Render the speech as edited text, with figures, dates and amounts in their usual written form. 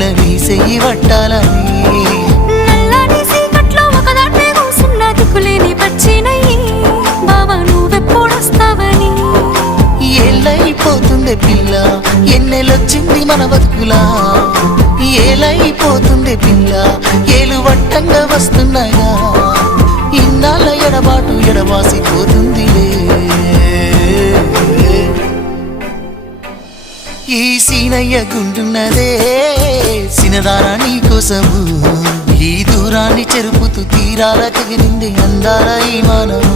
పిల్ల నీ చెయ్యి పట్టాలని నల్లని సీకట్లో ఒకదాన్నే కూసున్న దిక్కులేని పచ్చినయ్యి బావా నువ్వెప్పుడొస్తావని ఏళ్ళైపోతుండే పిల్ల ఎన్నెలొచ్చింది మన బతుకులా ఏలైపోతుండే పిల్ల ఏలు వట్టంగా వస్తున్నాయా ఇన్నాళ్ళ ఎడబాటు ఎడవాసిపోతుందిలే ఈ సీనయ్య గుంటున్నదే సినదారా నీ కోసము ఈ దూరాన్ని చెరుపుతూ తీరాల తెగిరింది అందాల ఈ మానము